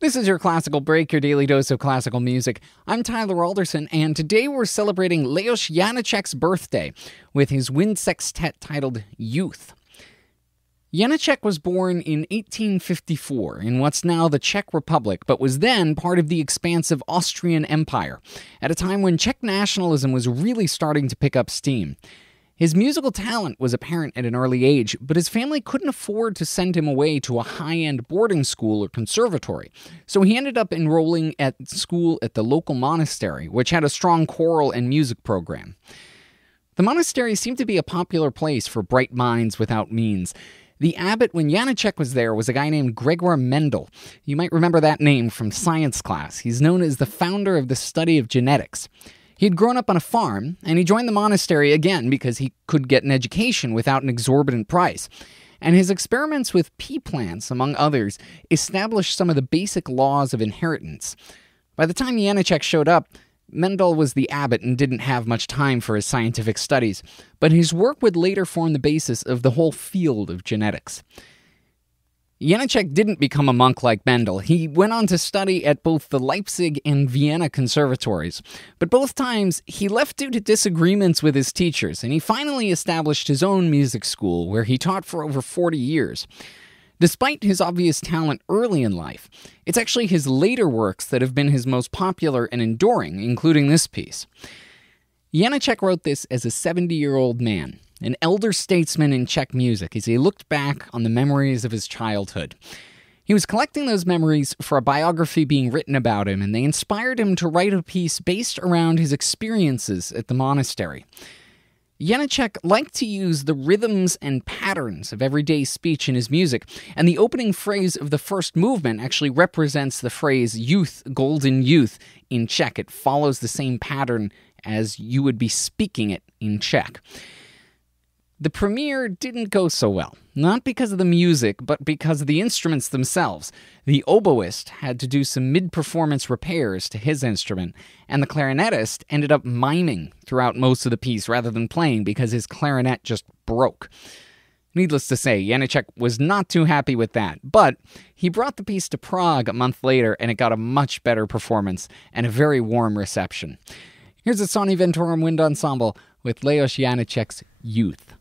This is your Classical Break, your daily dose of classical music. I'm Tyler Alderson, and today we're celebrating Leos Janacek's birthday with his wind sextet titled Youth. Janacek was born in 1854 in what's now the Czech Republic, but was then part of the expansive Austrian Empire, at a time when Czech nationalism was really starting to pick up steam. His musical talent was apparent at an early age, but his family couldn't afford to send him away to a high-end boarding school or conservatory, so he ended up enrolling at school at the local monastery, which had a strong choral and music program. The monastery seemed to be a popular place for bright minds without means. The abbot, when Janacek was there, was a guy named Gregor Mendel. You might remember that name from science class. He's known as the founder of the study of genetics. He'd grown up on a farm, and he joined the monastery again because he could get an education without an exorbitant price. And his experiments with pea plants, among others, established some of the basic laws of inheritance. By the time Janacek showed up, Mendel was the abbot and didn't have much time for his scientific studies, but his work would later form the basis of the whole field of genetics. Janacek didn't become a monk like Mendel. He went on to study at both the Leipzig and Vienna conservatories, but both times he left due to disagreements with his teachers, and he finally established his own music school, where he taught for over 40 years. Despite his obvious talent early in life, it's actually his later works that have been his most popular and enduring, including this piece. Janacek wrote this as a 70-year-old man, an elder statesman in Czech music, as he looked back on the memories of his childhood. He was collecting those memories for a biography being written about him, and they inspired him to write a piece based around his experiences at the monastery. Janacek liked to use the rhythms and patterns of everyday speech in his music, and the opening phrase of the first movement actually represents the phrase youth, golden youth, in Czech. It follows the same pattern as you would be speaking it in Czech. The premiere didn't go so well, not because of the music, but because of the instruments themselves. The oboist had to do some mid-performance repairs to his instrument, and the clarinetist ended up miming throughout most of the piece rather than playing because his clarinet just broke. Needless to say, Janacek was not too happy with that, but he brought the piece to Prague a month later, and it got a much better performance and a very warm reception. Here's a Sony Ventorum Wind Ensemble with Leos Janacek's Youth.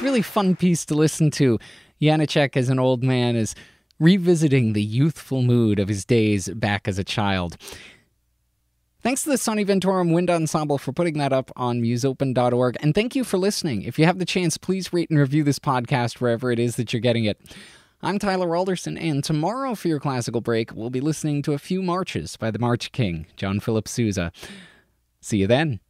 It's a really fun piece to listen to. Janacek, as an old man, is revisiting the youthful mood of his days back as a child. Thanks to the Sonny Ventorum Wind Ensemble for putting that up on musopen.org, and thank you for listening. If you have the chance, please rate and review this podcast wherever it is that you're getting it. I'm Tyler Alderson, and tomorrow for your classical break, we'll be listening to a few marches by the March King, John Philip Sousa. See you then.